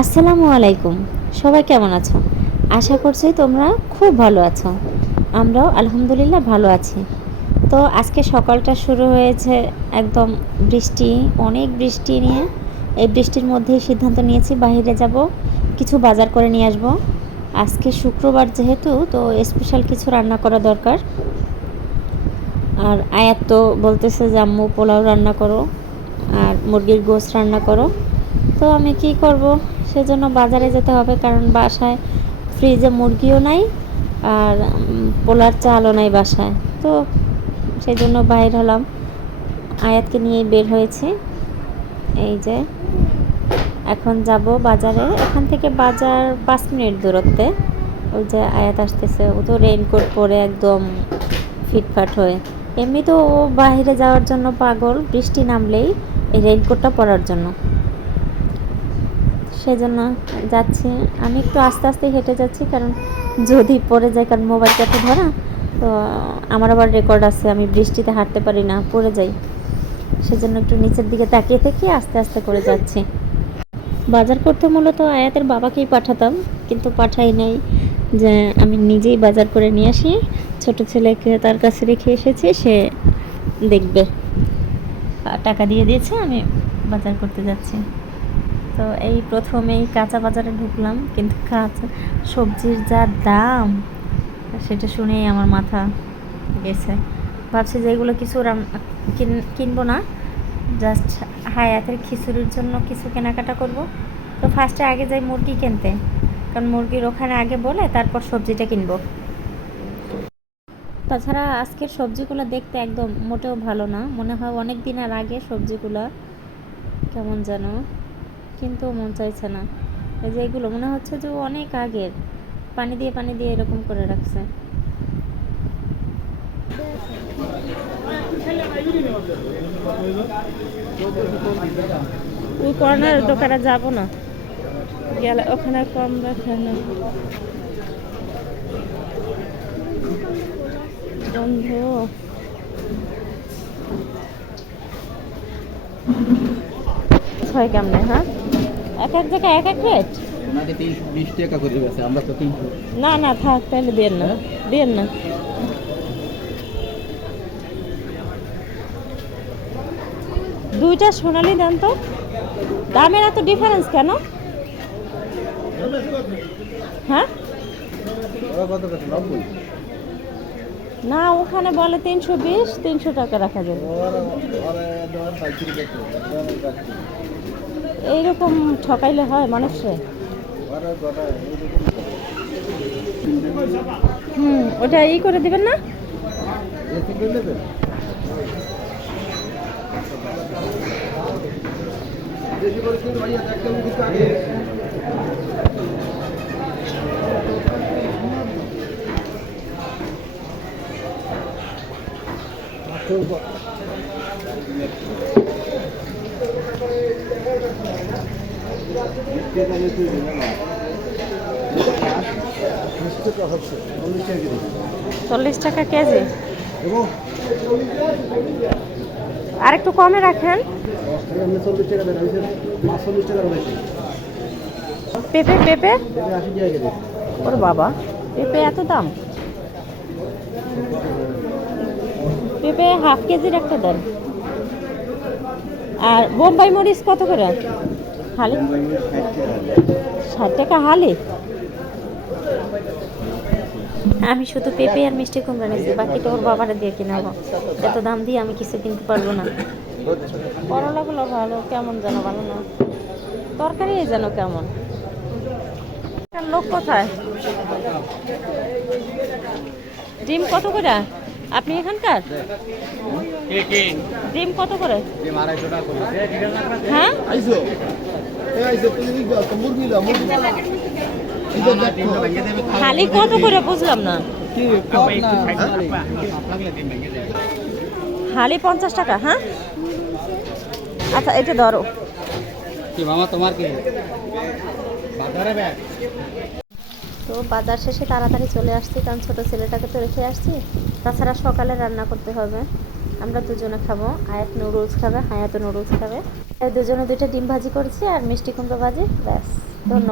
আসসালামু আলাইকুম। সবাই কেমন আছো? আশা করছি তোমরা খুব ভালো আছো। আমরাও আলহামদুলিল্লাহ ভালো আছি। তো আজকে সকালটা শুরু হয়েছে একদম বৃষ্টি, অনেক বৃষ্টি নিয়ে। এই বৃষ্টির মধ্যেই সিদ্ধান্ত নিয়েছি বাইরে যাব, কিছু বাজার করে নিয়ে আসবো। আজকে শুক্রবার যেহেতু, তো স্পেশাল কিছু রান্না করা দরকার। আর আয়াত তো বলতেছে যে আম্মু পোলাও রান্না করো আর মুরগির গোশত রান্না করো। তো আমি কি করব, সেজন্য বাজারে যেতে হবে, কারণ বাসায় ফ্রিজে মুরগিও নাই আর পোলার চালও নাই বাসায়। তো সেই জন্য বাইর হলাম, আয়াতকে নিয়ে বের হয়েছি। এই যে এখন যাব বাজারে, এখান থেকে বাজার 5 মিনিট দূরত্বে। ওই যে আয়াত আসতেছে, ও তো রেইনকোট পরে একদম ফিটফাট হয়ে। এমনি তো ও বাইরে যাওয়ার জন্য পাগল, বৃষ্টি নামলেই এই রেইনকোটটা পরার জন্য। সেজন্য যাচ্ছি, আমি একটু আস্তে আস্তে হেঁটে যাচ্ছি, কারণ যদি পড়ে যায়, কারণ মোবাইলটা তো ধরা, তো আমার আবার রেকর্ড আছে, আমি বৃষ্টিতে হাঁটতে পারি না, পড়ে যাই। সেজন্য একটু নিচের দিকে তাকিয়ে থেকে আস্তে আস্তে করে যাচ্ছি। বাজার করতে মূলত আয়াতের বাবাকেই পাঠাতাম, কিন্তু পাঠাই নাই, যে আমি নিজেই বাজার করে নিয়ে আসি। ছোট ছেলেকে তার কাছে রেখে এসেছি, সে দেখবে। টাকা দিয়ে দিয়েছে, আমি বাজার করতে যাচ্ছি। তো এই প্রথমেই কাঁচা বাজারে ঢুকলাম, কিন্তু কাঁচা সবজির যা দাম, সেটা শুনেই আমার মাথা গেছে। ভাবছি যে এগুলো কিছু কিনবো না, জাস্ট হায়াতের খিচুড়ির জন্য কিছু কেনাকাটা করব। তো ফার্স্টে আগে যাই মুরগি কিনতে, কারণ মুরগির ওখানে আগে বলে তারপর সবজিটা কিনবো। তাছাড়া আজকের সবজিগুলো দেখতে একদম মোটেও ভালো না, মনে হয় অনেক দিন আর আগে সবজিগুলো, কেমন যেন, কিন্তু মন চাইছে না। এই যে এগুলো মনে হচ্ছে যে অনেক আগের, পানি দিয়ে এরকম করে রাখছে। ওই কর্নার দোকানে যাবো না, গেলে ওখানে কম রাখে না, বন্ধ। ছয় কেমনে? হ্যাঁ, এক এক জায়গায় এক এক রেট। ওনাকে 320 টাকা করে দিয়েছে, আমরা তো 300। না না, থাক তাহলে দেন না, দেন না। দুইটা সোনালি দেন তো, দামের এত ডিফারেন্স কেন? হ্যাঁ, ওরা কত টাকা 90? না ওখানে বলে 320, 300 টাকা রাখা যাবে। ওরা ওরা দর 35 টাকা। এইরকম ঠকাইলে হয় মানুষে? ওরা গোটা ওটা ই করে দিবেন না? এসে করে নেবেন। বেশি করে কি ভাইয়া একটা কিছু আগে হচ্ছে 40 টাকা কেজি। আর একটু কমে রাখেন। 40 টাকা দেন, 45 টাকা বেশি। পেঁপে পেঁপে 80 টাকা কেজি। ওর বাবা, পেঁপে এত দাম? পেঁপে হাফ কেজির একটা দেন। আর বোম্বাই মরিচ কত করে হালি? 60 টাকা হালি। আমি শুধু পেঁপে আর মিষ্টি কুমড়া নিচ্ছি, বাকিটা ওর বাবারা দিয়ে কিনাবো। এত দাম দিয়ে আমি কিছু কিনতে পারবো না। করলাগুলো ভালো, কেমন যেন ভালো না, তরকারি যেন কেমন। লোক কোথায়? ডিম কত করে আপনি এখানকার? ডিম কত করে? হ্যাঁ, খালি কত করে বুঝলাম না। হালি 50 টাকা। হ্যাঁ আচ্ছা, এটা ধরো। কি মামা তোমার কি বাজারে ব্যাগ? তো বাজার শেষে তাড়াতাড়ি চলে আসছি, কারণ ছোটো ছেলেটাকে তো রেখে আসছি। তাছাড়া সকালে রান্না করতে হবে, আমরা দুজনে খাবো। আয়াত নুডলস খাবে, হায়াতও নুডলস খাবে। তাই দুজনে দুইটা ডিম ভাজি করেছি আর মিষ্টি কুমড়ো ভাজি, ব্যাস। ধন্যবাদ।